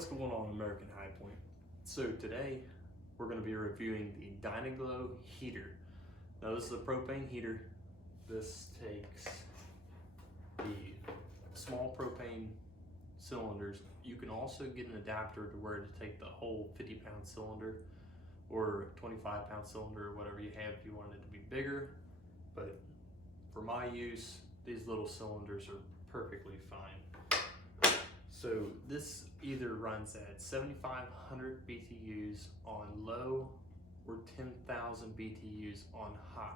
What's going on, American High Point? So today we're going to be reviewing the Dyna Glo heater. Now this is a propane heater. This takes the small propane cylinders. You can also get an adapter to where to take the whole 50-pound cylinder or 25-pound cylinder or whatever you have if you want it to be bigger. But for my use, these little cylinders are perfectly fine. So this either runs at 7,500 BTUs on low or 10,000 BTUs on high.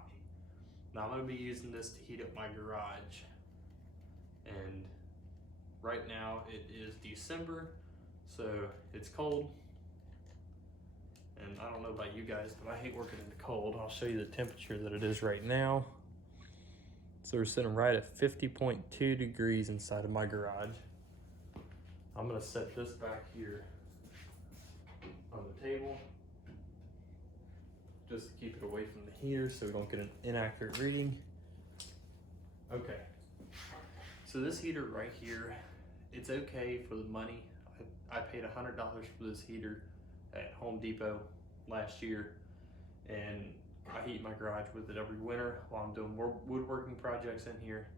Now I'm going to be using this to heat up my garage. And right now it is December, so it's cold. And I don't know about you guys, but I hate working in the cold. I'll show you the temperature that it is right now. So we're sitting right at 50.2 degrees inside of my garage. I'm gonna set this back here on the table just to keep it away from the heater so we don't get an inaccurate reading. Okay, so this heater right here, it's okay for the money. I paid $100 for this heater at Home Depot last year, and I heat my garage with it every winter while I'm doing more woodworking projects in here.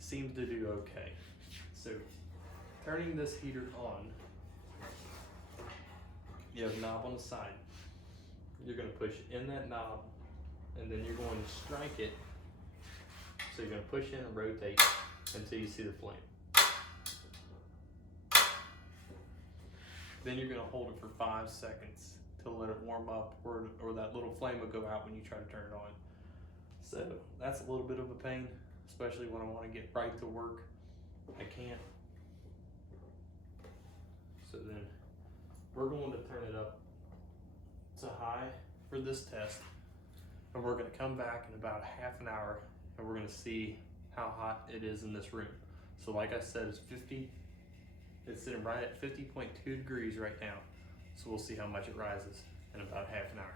Seems to do okay. So turning this heater on, you have a knob on the side. You're going to push in that knob, and then you're going to strike it. So you're going to push in and rotate until you see the flame. Then you're going to hold it for 5 seconds to let it warm up, or that little flame will go out when you try to turn it on. So that's a little bit of a pain, especially when I want to get right to work. I can't. So then we're going to turn it up to high for this test, and we're going to come back in about half an hour and we're going to see how hot it is in this room. So like I said, it's sitting right at 50.2 degrees right now. So we'll see how much it rises in about half an hour.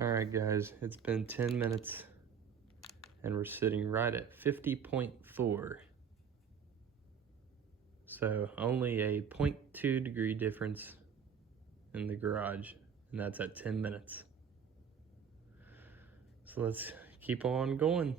All right, guys, it's been 10 minutes and we're sitting right at 50.4. So only a 0.2 degree difference in the garage, and that's at 10 minutes. So let's keep on going.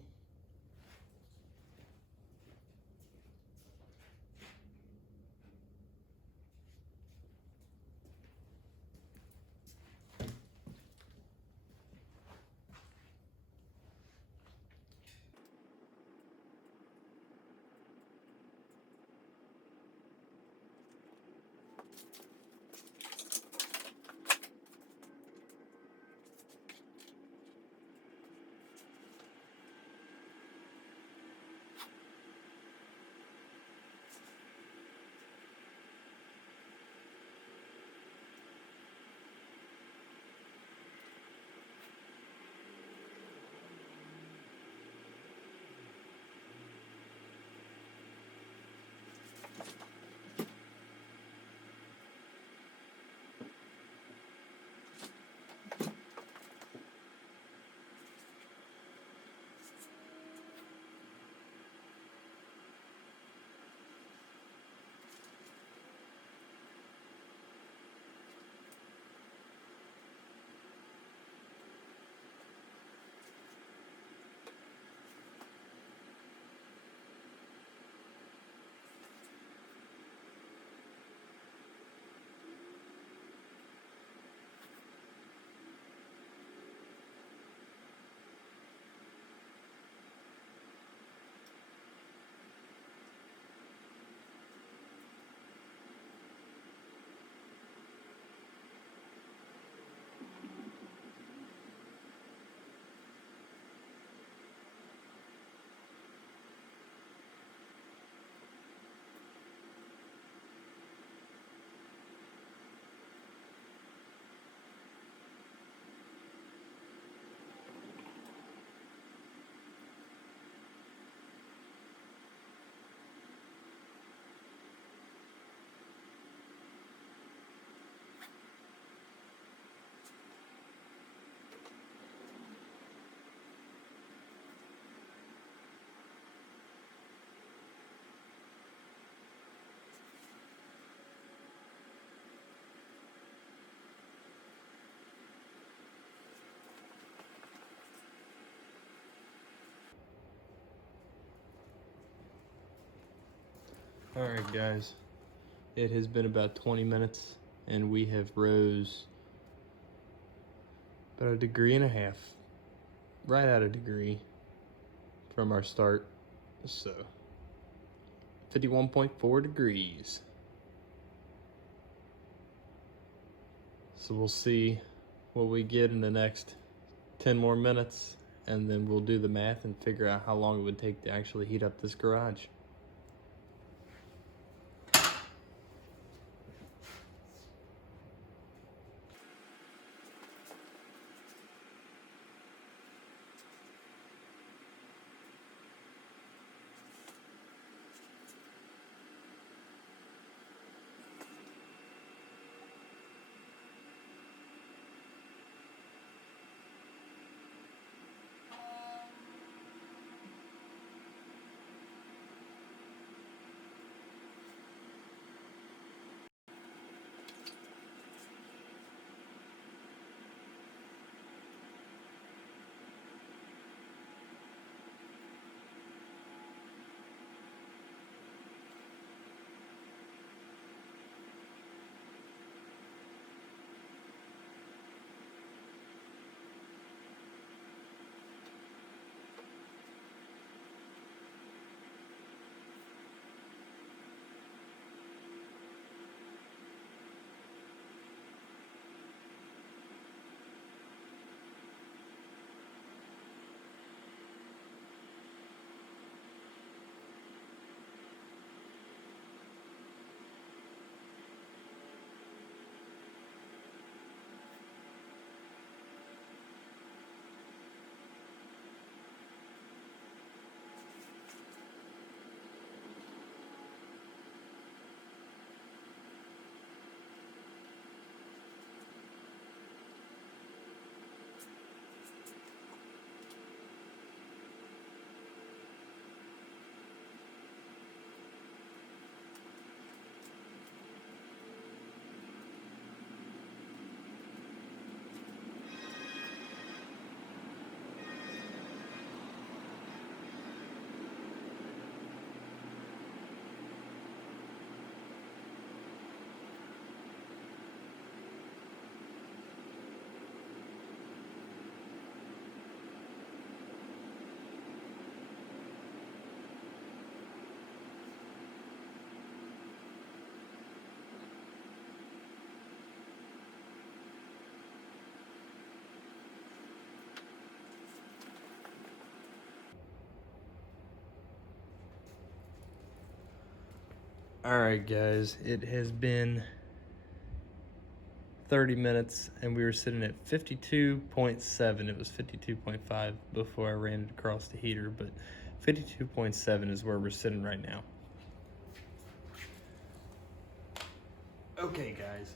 Alright guys, it has been about 20 minutes and we have rose about 1.5 degrees, right at 1 degree from our start. So 51.4 degrees. So we'll see what we get in the next 10 more minutes, and then we'll do the math and figure out how long it would take to actually heat up this garage. Alright guys, it has been 30 minutes and we were sitting at 52.7. It was 52.5 before I ran it across the heater, but 52.7 is where we're sitting right now. Okay guys,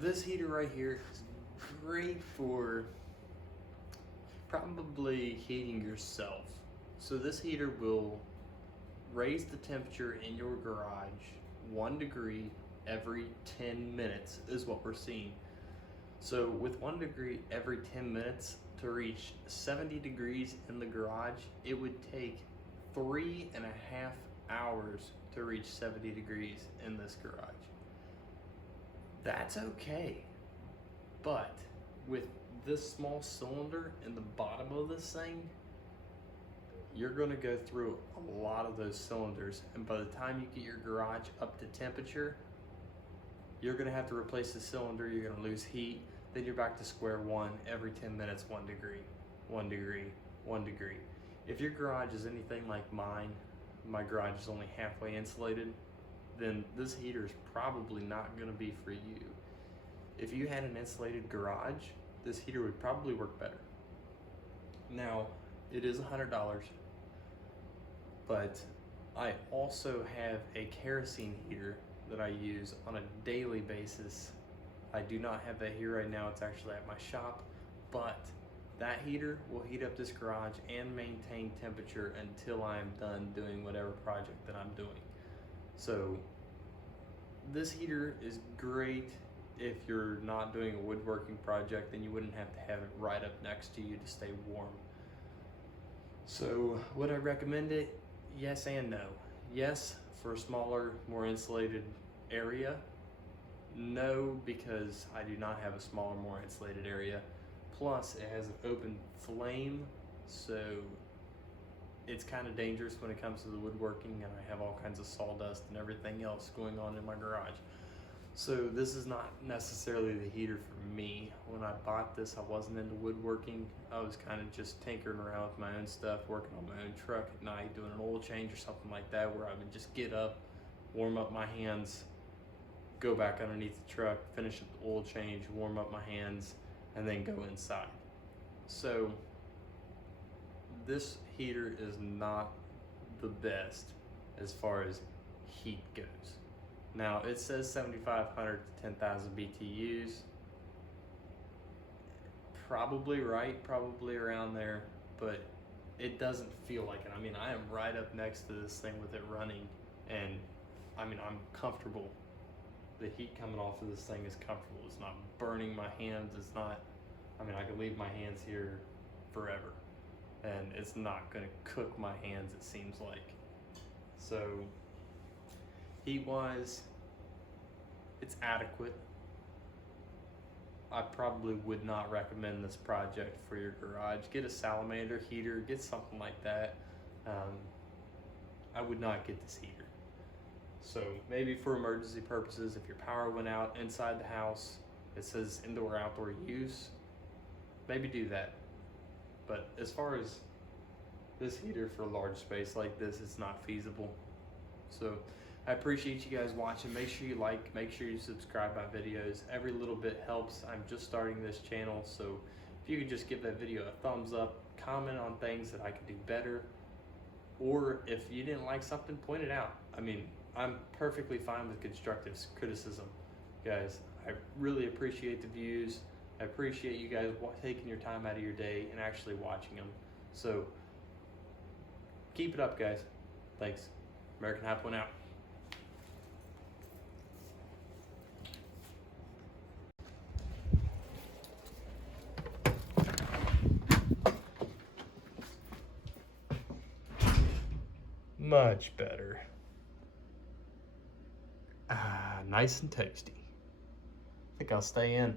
this heater right here is great for probably heating yourself. So this heater will raise the temperature in your garage 1 degree every 10 minutes is what we're seeing. So with 1 degree every 10 minutes to reach 70 degrees in the garage, it would take 3.5 hours to reach 70 degrees in this garage. That's okay, but with this small cylinder in the bottom of this thing, you're gonna go through a lot of those cylinders, and by the time you get your garage up to temperature, you're gonna have to replace the cylinder, you're gonna lose heat, then you're back to square one every 10 minutes, 1 degree, 1 degree, 1 degree. If your garage is anything like mine, my garage is only halfway insulated, then this heater is probably not gonna be for you. If you had an insulated garage, this heater would probably work better. Now, it is $100, but I also have a kerosene heater that I use on a daily basis. I do not have that here right now, it's actually at my shop, but that heater will heat up this garage and maintain temperature until I'm done doing whatever project that I'm doing. So this heater is great if you're not doing a woodworking project, then you wouldn't have to have it right up next to you to stay warm. So would I recommend it? Yes and no. Yes, for a smaller, more insulated area. No, because I do not have a smaller, more insulated area. Plus, it has an open flame, so it's kind of dangerous when it comes to the woodworking, and I have all kinds of sawdust and everything else going on in my garage. So this is not necessarily the heater for me. When I bought this, I wasn't into woodworking. I was kind of just tinkering around with my own stuff, working on my own truck at night, doing an oil change or something like that, where I would just get up, warm up my hands, go back underneath the truck, finish the oil change, warm up my hands, and then go inside. So this heater is not the best as far as heat goes. Now it says 7,500 to 10,000 BTUs. Probably right, probably around there, but it doesn't feel like it. I mean, I am right up next to this thing with it running, and I mean, I'm comfortable. The heat coming off of this thing is comfortable. It's not burning my hands. It's not, I mean, I could leave my hands here forever, and it's not gonna cook my hands, it seems like. So heat-wise, it's adequate. I probably would not recommend this project for your garage. Get a salamander heater, get something like that. I would not get this heater. So maybe for emergency purposes, if your power went out inside the house, it says indoor outdoor use, maybe do that. But as far as this heater for a large space like this, it's not feasible. So I appreciate you guys watching. Make sure you like, make sure you subscribe my videos. Every little bit helps. I'm just starting this channel, so if you could just give that video a thumbs up, comment on things that I could do better, or if you didn't like something, point it out. I mean, I'm perfectly fine with constructive criticism, guys. I really appreciate the views. I appreciate you guys taking your time out of your day and actually watching them. So keep it up, guys. Thanks. American Hype One out. Much better. Nice and toasty. I think I'll stay in.